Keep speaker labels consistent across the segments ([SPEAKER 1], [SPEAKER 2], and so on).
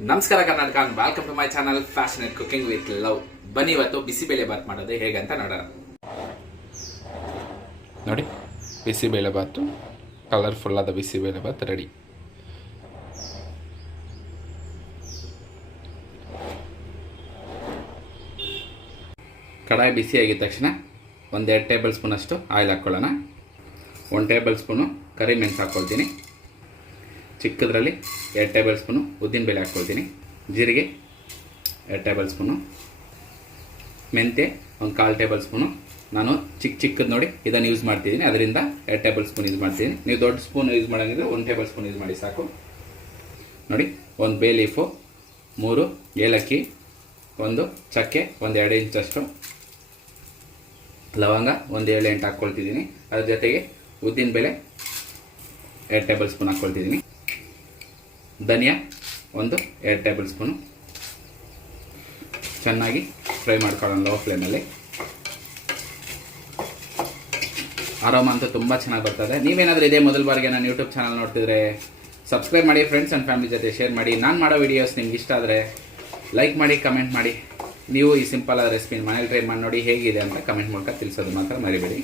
[SPEAKER 1] ನಮಸ್ಕಾರ Karnataka welcome to my channel fashion cooking with love ಬನ್ನಿ ಇವತ್ತು ಬಿಸಿಬೇಳೆ ಬಾತ್ ಮಾಡೋದು ಹೇಗೆ ಅಂತ ನೋಡೋಣ. ನೋಡಿ ಬಿಸಿಬೇಳೆ ಬಾತು ಕಲರ್ಫುಲ್ ಆದ ಬಿಸಿಬೇಳೆ ಬಾತ್ ರೆಡಿ ಕಡಾಯಿ ಬಿಸಿ ಆಗಿದ ತಕ್ಷಣ ಒಂದೆರಡು ಟೇಬಲ್ ಸ್ಪೂನ್ ಅಷ್ಟು ಆಯಿಲ್ ಹಾಕ್ಕೊಳ್ಳೋಣ ಒಂದು ಟೇಬಲ್ ಸ್ಪೂನು ಕರಿಮೆಣಸು ಹಾಕ್ಕೊಳ್ತೀನಿ ಚಿಕ್ಕದ್ರಲ್ಲಿ ಎರಡು ಟೇಬಲ್ ಸ್ಪೂನು ಉದ್ದಿನಬೇಳೆ ಹಾಕ್ಕೊಳ್ತೀನಿ. ಜೀರಿಗೆ ಎರಡು ಟೇಬಲ್ ಸ್ಪೂನು. ಮೆಂತ್ಯ ಒಂದು ಕಾಲು ಟೇಬಲ್ ಸ್ಪೂನು. ನಾನು ಚಿಕ್ಕ ಚಿಕ್ಕದು ನೋಡಿ ಇದನ್ನು ಯೂಸ್ ಮಾಡ್ತಿದ್ದೀನಿ. ಅದರಿಂದ ಎರಡು ಟೇಬಲ್ ಸ್ಪೂನ್ ಯೂಸ್ ಮಾಡ್ತೀನಿ ನೀವು ದೊಡ್ಡ ಸ್ಪೂನ್ ಯೂಸ್ ಮಾಡೋಂಗಿದ್ರೆ ಒಂದು ಟೇಬಲ್ ಸ್ಪೂನ್ ಯೂಸ್ ಮಾಡಿ ಸಾಕು. ನೋಡಿ, ಒಂದು ಬೇ ಲೀಫು ಮೂರು ಏಲಕ್ಕಿ, ಒಂದು ಚಕ್ಕೆ, ಒಂದು ಎರಡು ಇಂಚಷ್ಟು ಲವಂಗ, ಒಂದು ಏಳು ಎಂಟು ಹಾಕ್ಕೊಳ್ತಿದ್ದೀನಿ. ಅದ್ರ ಜೊತೆಗೆ ಉದ್ದಿನ ಬೇಳೆ ಎರಡು ಟೇಬಲ್ ಸ್ಪೂನ್ ಹಾಕ್ಕೊಳ್ತಿದ್ದೀನಿ. ಧನಿಯಾ, ಒಂದು, ಎರಡು ಟೇಬಲ್ ಸ್ಪೂನು ಚೆನ್ನಾಗಿ ಫ್ರೈ ಮಾಡ್ಕೊಳ್ಳೋಣ ಲೋ ಫ್ಲೇಮಲ್ಲಿ ಆರಾಮ ಅಂತೂ ತುಂಬ ಚೆನ್ನಾಗಿ ಬರ್ತದೆ. ನೀವೇನಾದರೂ ಇದೇ ಮೊದಲ ಬಾರಿಗೆ ನಾನು ಯೂಟ್ಯೂಬ್ ಚಾನಲ್ ನೋಡ್ತಿದ್ರೆ ಸಬ್ಸ್ಕ್ರೈಬ್ ಮಾಡಿ ಫ್ರೆಂಡ್ಸ್ ಆ್ಯಂಡ್ ಫ್ಯಾಮಿಲಿ ಜೊತೆ ಶೇರ್ ಮಾಡಿ. ನಾನು ಮಾಡೋ ವೀಡಿಯೋಸ್ ನಿಮ್ಗೆ ಇಷ್ಟ ಆದರೆ ಲೈಕ್ ಮಾಡಿ ಕಮೆಂಟ್ ಮಾಡಿ. ನೀವು ಈ ಸಿಂಪಲ್ ಆದ ರೆಸಿಪಿ ಮನೇಲಿ ಟ್ರೈ ಮಾಡಿ ನೋಡಿ ಹೇಗಿದೆ ಅಂತ ಕಮೆಂಟ್ ಮೂಲಕ ತಿಳಿಸೋದು ಮಾತ್ರ ಮರಿಬೇಡಿ.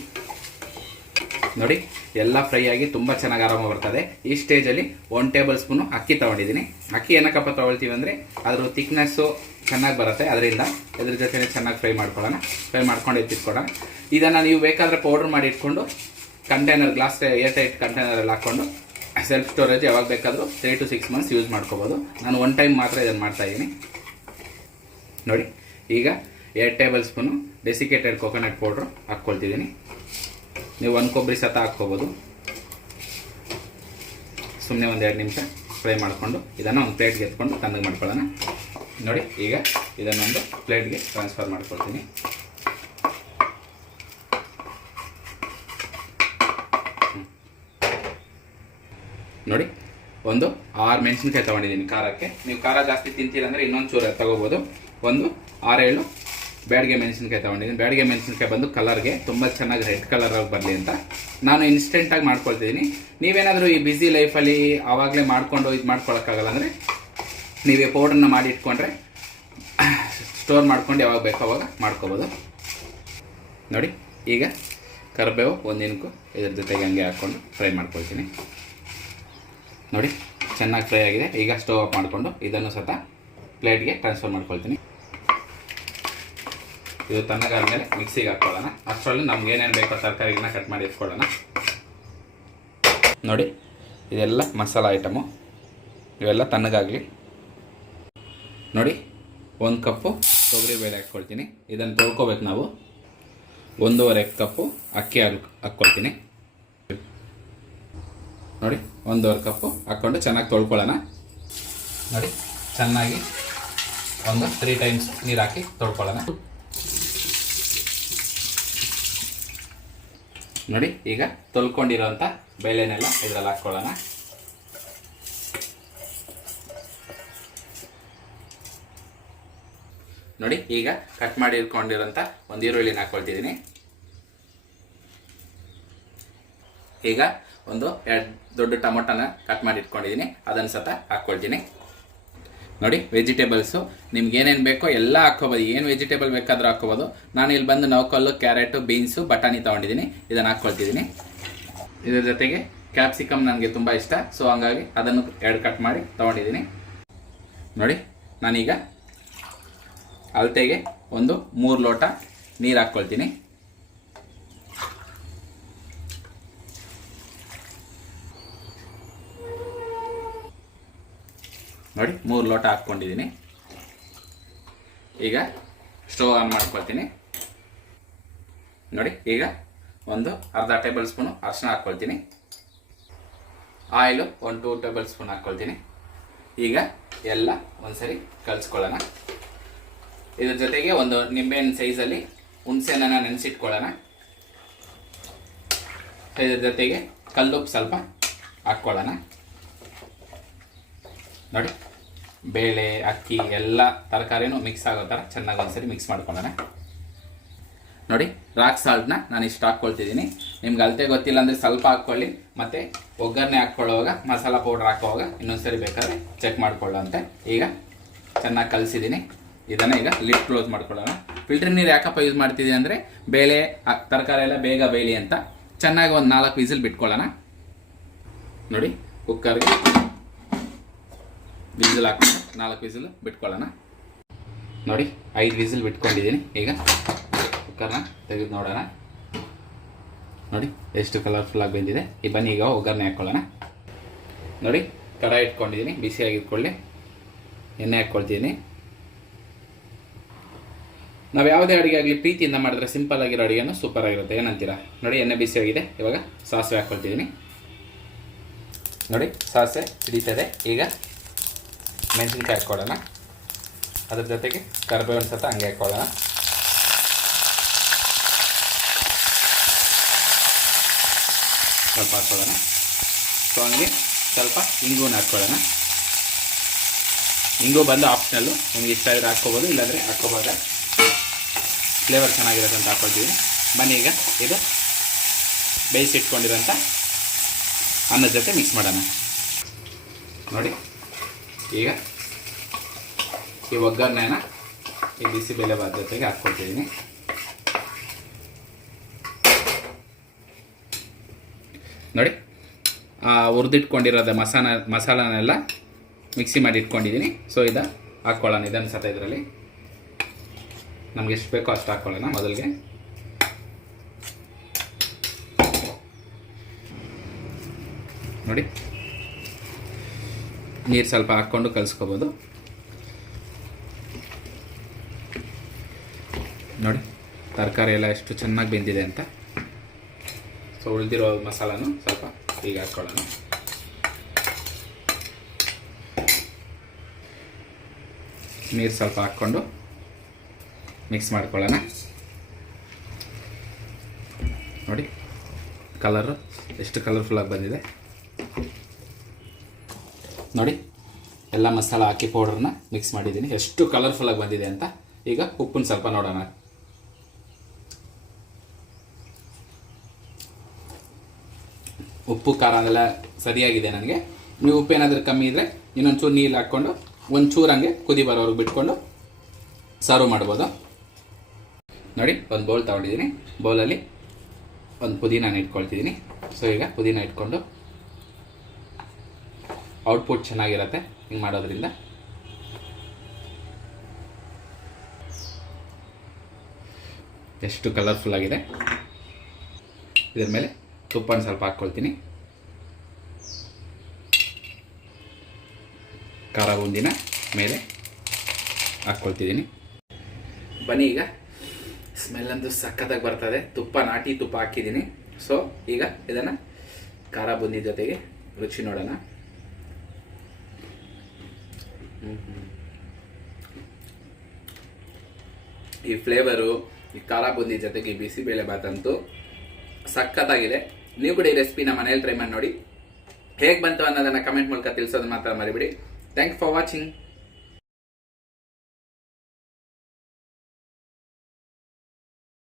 [SPEAKER 1] ನೋಡಿ, ಎಲ್ಲ ಫ್ರೈ ಆಗಿ ತುಂಬ ಚೆನ್ನಾಗಿ ಆರಾಮ ಬರ್ತದೆ. ಈ ಸ್ಟೇಜಲ್ಲಿ ಒನ್ ಟೇಬಲ್ ಸ್ಪೂನು ಅಕ್ಕಿ ತೊಗೊಂಡಿದ್ದೀನಿ. ಅಕ್ಕಿ ಏನಕ್ಕಪ್ಪ ತೊಗೊಳ್ತೀವಿ ಅಂದರೆ, ಅದ್ರ ತಿಕ್ನೆಸ್ಸು ಚೆನ್ನಾಗಿ ಬರುತ್ತೆ. ಅದರಿಂದ ಇದ್ರ ಜೊತೆ ಚೆನ್ನಾಗಿ ಫ್ರೈ ಮಾಡ್ಕೊಳ್ಳೋಣ. ಫ್ರೈ ಮಾಡ್ಕೊಂಡು ಎತ್ತಿಟ್ಕೊಡೋಣ ಇದನ್ನು ನೀವು ಬೇಕಾದರೆ ಪೌಡ್ರ್ ಮಾಡಿ ಇಟ್ಕೊಂಡು ಕಂಟೈನರ್ ಗ್ಲಾಸ್ ಏರ್ ಟೈಟ್ ಕಂಟೈನರಲ್ಲಿ ಹಾಕ್ಕೊಂಡು ಸೆಲ್ಫ್ ಸ್ಟೋರೇಜ್ ಯಾವಾಗ ಬೇಕಾದರೂ three to six months use ಮಾಡ್ಕೋಬೋದು. ನಾನು ಒನ್ ಟೈಮ್ ಮಾತ್ರ ಇದನ್ನು ಮಾಡ್ತಾ ಇದ್ದೀನಿ. ನೋಡಿ, ಈಗ ಎರಡು tablespoon desiccated coconut powder ಹಾಕ್ಕೊಳ್ತಿದ್ದೀನಿ. ನೀವು ಒಂದು ಕೊಬ್ಬರಿ ಸತ ಹಾಕ್ಕೋಬೋದು. ಸುಮ್ಮನೆ ಒಂದು ಎರಡು ನಿಮಿಷ ಫ್ರೈ ಮಾಡಿಕೊಂಡು ಇದನ್ನು ಒಂದು ಪ್ಲೇಟ್ಗೆ ಎತ್ಕೊಂಡು ತಣ್ಣಗೆ ಮಾಡ್ಕೊಳ್ಳೋಣ. ನೋಡಿ, ಈಗ ಇದನ್ನೊಂದು ಪ್ಲೇಟ್ಗೆ ಟ್ರಾನ್ಸ್ಫರ್ ಮಾಡ್ಕೊಳ್ತೀನಿ. ನೋಡಿ, ಒಂದು ಆರು ಮೆಣಸಿನ್ಕಾಯಿ ತೊಗೊಂಡಿದ್ದೀನಿ ಖಾರಕ್ಕೆ. ನೀವು ಖಾರ ಜಾಸ್ತಿ ತಿಂತೀರ ಅಂದರೆ ಇನ್ನೊಂದು ಚೂರು ತಗೋಬೋದು. ಒಂದು ಆರೇಳು ಬ್ಯಾಡಿಗೆ ಮೆಣಸಿನ್ಕಾಯಿ ತೊಗೊಂಡಿದ್ದೀನಿ. ಬ್ಯಾಡಿಗೆ ಮೆಣಸಿನ್ಕಾಯಿ ಬಂದು ಕಲರ್ಗೆ ತುಂಬ ಚೆನ್ನಾಗಿ ರೆಡ್ ಕಲರಾಗಿ ಬರಲಿ ಅಂತ ನಾನು ಇನ್ಸ್ಟೆಂಟಾಗಿ ಮಾಡ್ಕೊಳ್ತಿದ್ದೀನಿ. ನೀವೇನಾದರೂ ಈ ಬ್ಯುಸಿ ಲೈಫಲ್ಲಿ ಆವಾಗಲೇ ಮಾಡಿಕೊಂಡು ಇದು ಮಾಡ್ಕೊಳಕ್ಕಾಗಲ್ಲ ಅಂದರೆ ನೀವೇ ಪೌಡ್ರನ್ನ ಮಾಡಿ ಇಟ್ಕೊಂಡ್ರೆ ಸ್ಟೋರ್ ಮಾಡ್ಕೊಂಡು ಯಾವಾಗ ಬೇಕೋ ಅವಾಗ ಮಾಡ್ಕೋಬೋದು. ನೋಡಿ, ಈಗ ಕರಿಬೇವು ಒಂದಿನಕ್ಕೂ ಇದ್ರ ಜೊತೆಗೆ ಹಂಗೆ ಹಾಕ್ಕೊಂಡು ಫ್ರೈ ಮಾಡ್ಕೊಳ್ತೀನಿ. ನೋಡಿ, ಚೆನ್ನಾಗಿ ಫ್ರೈ ಆಗಿದೆ. ಈಗ ಸ್ಟವ್ ಆಫ್ ಮಾಡಿಕೊಂಡು ಇದನ್ನು ಸತ ಪ್ಲೇಟ್ಗೆ ಟ್ರಾನ್ಸ್ಫರ್ ಮಾಡ್ಕೊಳ್ತೀನಿ. ಇದು ತಣ್ಣಗಾದ್ಮೇಲೆ ಮಿಕ್ಸಿಗೆ ಹಾಕ್ಕೊಳ್ಳೋಣ. ಅಷ್ಟರಲ್ಲಿ ನಮ್ಗೆ ಏನೇನು ಬೇಕೋ ತರಕಾರಿಗಳನ್ನ ಕಟ್ ಮಾಡಿ ಇಟ್ಕೊಳ್ಳೋಣ. ನೋಡಿ, ಇದೆಲ್ಲ ಮಸಾಲ ಐಟಮು ಇವೆಲ್ಲ ತಣ್ಣಗಾಗಲಿ. ನೋಡಿ, ಒಂದು ಕಪ್ಪು ತೊಗರಿಬೇಳೆ ಹಾಕ್ಕೊಳ್ತೀನಿ. ಇದನ್ನು ತೊಳ್ಕೊಬೇಕು ನಾವು. ಒಂದೂವರೆ ಕಪ್ಪು ಅಕ್ಕಿ ಹಾಕ್ ಹಾಕ್ಕೊಳ್ತೀನಿ. ನೋಡಿ, ಒಂದೂವರೆ ಕಪ್ಪು ಹಾಕ್ಕೊಂಡು ಚೆನ್ನಾಗಿ ತೊಳ್ಕೊಳ್ಳೋಣ. ನೋಡಿ, ಚೆನ್ನಾಗಿ ಒಂದು ತ್ರೀ ಟೈಮ್ಸ್ ನೀರು ಹಾಕಿ ತೊಳ್ಕೊಳ್ಳೋಣ. ನೋಡಿ, ಈಗ ತೊಳ್ಕೊಂಡಿರೋಂಥ ಬೇಳೆನೆಲ್ಲ ಇದರಲ್ಲಿ ಹಾಕ್ಕೊಳ್ಳೋಣ. ನೋಡಿ, ಈಗ ಕಟ್ ಮಾಡಿ ಇಟ್ಕೊಂಡಿರೋಂಥ ಒಂದು ಈರುಳ್ಳಿನ ಹಾಕ್ಕೊಳ್ತಿದ್ದೀನಿ. ಈಗ ಒಂದು ಎರಡು ದೊಡ್ಡ ಟೊಮೊಟೊನ ಕಟ್ ಮಾಡಿ ಇಟ್ಕೊಂಡಿದ್ದೀನಿ. ಅದನ್ನು ಸತ ಹಾಕ್ಕೊಳ್ತೀನಿ. ನೋಡಿ ವೆಜಿಟೇಬಲ್ಸು ನಿಮ್ಗೆ ಏನೇನು ಬೇಕೋ ಎಲ್ಲ ಹಾಕ್ಕೋಬೋದು. ಏನು ವೆಜಿಟೇಬಲ್ ಬೇಕಾದರೂ ಹಾಕ್ಕೋಬೋದು. ನಾನು ಇಲ್ಲಿ ಬಂದು ನೌಕಲ್ಲು, ಕ್ಯಾರೆಟು, ಬೀನ್ಸು, ಬಟಾಣಿ ತೊಗೊಂಡಿದ್ದೀನಿ. ಇದನ್ನು ಹಾಕ್ಕೊಳ್ತಿದ್ದೀನಿ. ಇದರ ಜೊತೆಗೆ ಕ್ಯಾಪ್ಸಿಕಮ್ ನನಗೆ ತುಂಬ ಇಷ್ಟ. ಸೊ ಹಂಗಾಗಿ ಅದನ್ನು ಎರಡು ಕಟ್ ಮಾಡಿ ತೊಗೊಂಡಿದ್ದೀನಿ. ನೋಡಿ, ನಾನೀಗ ಅಳತೆಗೆ ಒಂದು ಮೂರು ಲೋಟ ನೀರು ಹಾಕ್ಕೊಳ್ತೀನಿ. ನೋಡಿ, ಮೂರು ಲೋಟ ಹಾಕ್ಕೊಂಡಿದ್ದೀನಿ ಈಗ ಸ್ಟವ್ ಆನ್ ಮಾಡ್ಕೊಳ್ತೀನಿ. ನೋಡಿ, ಈಗ ಒಂದು ಅರ್ಧ ಟೇಬಲ್ ಸ್ಪೂನು ಅರಿಶಿನ ಹಾಕ್ಕೊಳ್ತೀನಿ. ಆಯಿಲು ಒಂದು ಟೂ ಟೇಬಲ್ ಸ್ಪೂನ್ ಹಾಕ್ಕೊಳ್ತೀನಿ. ಈಗ ಎಲ್ಲ ಒಂದ್ಸರಿ ಕಲಿಸ್ಕೊಳ್ಳೋಣ. ಇದ್ರ ಜೊತೆಗೆ ಒಂದು ನಿಂಬೆಹಣ್ಣು ಸೈಜಲ್ಲಿ ಹುಣಸೆನ ನೆನೆಸಿಟ್ಕೊಳ್ಳೋಣ. ಇದ್ರ ಜೊತೆಗೆ ಕಲ್ಲುಪ್ಪು ಸ್ವಲ್ಪ ಹಾಕ್ಕೊಳ್ಳೋಣ. ನೋಡಿ. ಬೇಳೆ, ಅಕ್ಕಿ ಎಲ್ಲ ತರಕಾರಿನೂ ಮಿಕ್ಸ್ ಆಗೋ ಥರ ಚೆನ್ನಾಗಿ ಒಂದ್ಸರಿ ಮಿಕ್ಸ್ ಮಾಡ್ಕೊಳ್ಳೋಣ. ನೋಡಿ ರಾಕ್ ಸಾಲ್ಟ್ನ ನಾನು ಇಷ್ಟು ಹಾಕ್ಕೊಳ್ತಿದ್ದೀನಿ. ನಿಮ್ಗೆ ಅಳತೆ ಗೊತ್ತಿಲ್ಲ ಅಂದರೆ ಸ್ವಲ್ಪ ಹಾಕ್ಕೊಳ್ಳಿ. ಮತ್ತು ಒಗ್ಗರಣೆ ಹಾಕ್ಕೊಳ್ಳುವಾಗ, ಮಸಾಲ ಪೌಡ್ರ್ ಹಾಕುವಾಗ ಇನ್ನೊಂದ್ಸರಿ ಬೇಕಾದ್ರೆ ಚೆಕ್ ಮಾಡ್ಕೊಳ್ಳೋಂತೆ ಈಗ ಚೆನ್ನಾಗಿ ಕಲಿಸಿದ್ದೀನಿ. ಇದನ್ನು ಈಗ ಲಿಫ್ಟ್ ಕ್ಲೋಸ್ ಮಾಡ್ಕೊಳ್ಳೋಣ. ಫಿಲ್ಟರ್ ನೀರು ಯಾಕಪ್ಪ ಯೂಸ್ ಮಾಡ್ತಿದ್ದೀನಿ ಅಂದರೆ ಬೇಳೆ ತರಕಾರಿ ಎಲ್ಲ ಬೇಗ ಬೇಯಲಿ ಅಂತ. ಚೆನ್ನಾಗಿ ಒಂದು ನಾಲ್ಕು ವಿಸಿಲ್ ಬಿಟ್ಕೊಳ್ಳೋಣ. ನೋಡಿ ಕುಕ್ಕರ್ಗೆ ವಿಸಿಲ್ ಹಾಕೋಣ ನಾಲ್ಕು ವಿಸಿಲ್ ಬಿಟ್ಕೊಳ್ಳೋಣ. ನೋಡಿ, ಐದು ವಿಸಿಲ್ ಬಿಟ್ಕೊಂಡಿದ್ದೀನಿ. ಈಗ ಕುಕ್ಕರ್ನ ತೆಗೆದು ನೋಡೋಣ. ನೋಡಿ, ಎಷ್ಟು ಕಲರ್ಫುಲ್ ಆಗಿ ಬಂದಿದೆ. ಈ ಬನ್ನಿ, ಈಗ ಒಗ್ಗರಣೆ ಹಾಕ್ಕೊಳ್ಳೋಣ ನೋಡಿ, ಕಡಾಯಿ ಇಟ್ಕೊಂಡಿದ್ದೀನಿ. ಬಿಸಿಯಾಗಿ ಇಟ್ಕೊಳ್ಳಿ. ಎಣ್ಣೆ ಹಾಕ್ಕೊಳ್ತೀನಿ. ನಾವು ಯಾವುದೇ ಅಡುಗೆ ಆಗಲಿ, ಪ್ರೀತಿಯಿಂದ ಮಾಡಿದ್ರೆ ಸಿಂಪಲ್ ಆಗಿರೋ ಅಡುಗೆನೂ ಸೂಪರ್ ಆಗಿರುತ್ತೆ. ಏನಂತೀರಾ? ನೋಡಿ, ಎಣ್ಣೆ ಬಿಸಿಯಾಗಿದೆ. ಇವಾಗ ಸಾಸಿವೆ ಹಾಕ್ಕೊಳ್ತಿದ್ದೀನಿ. ನೋಡಿ, ಸಾಸಿವೆ ಹಿಡಿತದೆ. ಈಗ ಮೆಣಸಿನ್ಕಾಯಿ ಹಾಕ್ಕೊಡೋಣ ಅದ್ರ ಜೊತೆಗೆ ಕರಿಬೇವಿನ ಸತ ಹಂಗೆ ಹಾಕ್ಕೊಳ್ಳೋಣ. ಸ್ವಲ್ಪ ಹಾಕ್ಕೊಳ್ಳೋಣ. ಸೊ ಹಂಗೆ ಸ್ವಲ್ಪ ಇಂಗುನ ಹಾಕ್ಕೊಳ್ಳೋಣ. ಇಂಗು ಬಂದು ಆಪ್ಷನಲ್ಲು ನಿಮ್ಗೆ ಇಷ್ಟ ಆದರೆ ಹಾಕ್ಕೋಬೋದು, ಇಲ್ಲಾಂದರೆ ಹಾಕ್ಕೋಬೋದ. ಫ್ಲೇವರ್ ಚೆನ್ನಾಗಿರುತ್ತೆ ಅಂತ ಹಾಕ್ಕೊಳ್ತೀವಿ. ಬನ್ನಿ ಈಗ ಇದು ಬೇಯಿಸಿಟ್ಕೊಂಡಿರೋಂಥ ಅನ್ನದ ಜೊತೆ ಮಿಕ್ಸ್ ಮಾಡೋಣ. ನೋಡಿ. ಈಗ ಈ ಒಗ್ಗರಣೆನ ಈ ಬಿಸಿಬೇಳೆ ಭಾತ್ ಜೊತೆಗೆ ಹಾಕ್ಕೊಳ್ತಿದ್ದೀನಿ ನೋಡಿ ಹುರಿದಿಟ್ಕೊಂಡಿರೋದ ಮಸಾಲ ಮಸಾಲನೆಲ್ಲ ಮಿಕ್ಸಿ ಮಾಡಿ ಇಟ್ಕೊಂಡಿದ್ದೀನಿ ಸೊ ಇದು ಹಾಕ್ಕೊಳ್ಳೋಣ. ಇದನ್ನು ಸತ ಇದರಲ್ಲಿ. ನಮ್ಗೆ ಎಷ್ಟು ಬೇಕೋ ಅಷ್ಟು ಹಾಕ್ಕೊಳ್ಳೋಣ ಮೊದಲಿಗೆ. ನೋಡಿ ನೀರು ಸ್ವಲ್ಪ ಹಾಕ್ಕೊಂಡು ಕಲಿಸ್ಕೋಬೋದು. ನೋಡಿ, ತರಕಾರಿ ಎಲ್ಲ ಎಷ್ಟು ಚೆನ್ನಾಗಿ ಬೆಂದಿದೆ ಅಂತ. ಸೊ ಉಳಿದಿರೋ ಮಸಾಲನು ಸ್ವಲ್ಪ ಈಗ ಹಾಕ್ಕೊಳ್ಳೋಣ ನೀರು ಸ್ವಲ್ಪ ಹಾಕ್ಕೊಂಡು ಮಿಕ್ಸ್ ಮಾಡ್ಕೊಳ್ಳೋಣ. ನೋಡಿ ಕಲರು ಎಷ್ಟು ಕಲರ್ಫುಲ್ಲಾಗಿ ಬಂದಿದೆ. ನೋಡಿ, ಎಲ್ಲ ಮಸಾಲ ಹಾಕಿ ಪೌಡರ್ನ ಮಿಕ್ಸ್ ಮಾಡಿದ್ದೀನಿ. ಎಷ್ಟು ಕಲರ್ಫುಲ್ಲಾಗಿ ಬಂದಿದೆ ಅಂತ ಈಗ ಉಪ್ಪನ್ನು ಸ್ವಲ್ಪ ನೋಡೋಣ. ಉಪ್ಪು, ಖಾರ ಅದೆಲ್ಲ ಸರಿಯಾಗಿದೆ ನನಗೆ. ನೀವು ಉಪ್ಪು ಏನಾದರೂ ಕಮ್ಮಿ ಇದ್ದರೆ ಇನ್ನೊಂದು ಚೂರು ನೀರು ಹಾಕ್ಕೊಂಡು ಒಂಚೂರು ಚೂರು ಹಂಗೆ ಕುದಿ ಬರೋರ್ಗೆ ಬಿಟ್ಕೊಂಡು ಸರ್ವ್ ಮಾಡ್ಬೋದು. ನೋಡಿ, ಒಂದು ಬೌಲ್ ತೊಗೊಂಡಿದ್ದೀನಿ. ಬೌಲಲ್ಲಿ ಒಂದು ಪುದೀನ ಇಟ್ಕೊಳ್ತಿದ್ದೀನಿ. ಸೊ ಈಗ ಪುದೀನ ಇಟ್ಕೊಂಡು ಔಟ್ಪುಟ್ ಚೆನ್ನಾಗಿರುತ್ತೆ. ಹಿಂಗೆ ಮಾಡೋದ್ರಿಂದ. ಎಷ್ಟು ಕಲರ್ಫುಲ್ ಆಗಿದೆ. ಇದ್ರ ಮೇಲೆ ತುಪ್ಪನ ಸ್ವಲ್ಪ ಹಾಕ್ಕೊಳ್ತೀನಿ. ಖಾರ ಬೂಂದಿನ ಮೇಲೆ ಹಾಕ್ಕೊಳ್ತಿದ್ದೀನಿ. ಬನ್ನಿ ಈಗ. ಸ್ಮೆಲ್ ಅಂತೂ ಸಖತ್ತಾಗಿ ಬರ್ತದೆ. ತುಪ್ಪ ನಾಟಿ ತುಪ್ಪ ಹಾಕಿದ್ದೀನಿ. ಸೊ ಈಗ ಇದನ್ನು ಖಾರ ಬೂಂದಿ ಜೊತೆಗೆ ರುಚಿ ನೋಡೋಣ. ಈ ಫ್ಲೇವರು ಈ ಖಾರ ಬೂಂದಿ ಜೊತೆಗೆ ಬಿಸಿಬೇಳೆ ಅಂತೂ ಸಖತ್ತಾಗಿದೆ. ನೀವು ಕೂಡ ಈ ರೆಸಿಪಿನ ಮನೇಲಿ ಟ್ರೈ ಮಾಡಿ ನೋಡಿ. ಹೇಗೆ ಬಂತು ಅನ್ನೋದನ್ನ ಕಮೆಂಟ್ ಮೂಲಕ ತಿಳಿಸೋದು ಮಾತ್ರ ಮರಿಬಿಡಿ. Thanks for watching